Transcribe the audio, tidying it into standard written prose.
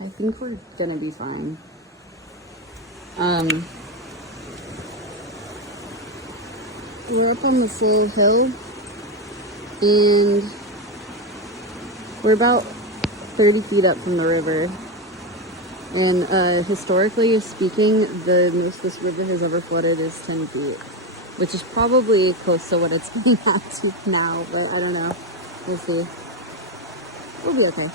I think we're gonna be fine. We're up on the full hill, and we're about 30 feet up from the river. And historically speaking, the most this river has ever flooded is 10 feet, which is probably close to what it's getting at to now, but I don't know. We'll see. We'll be okay.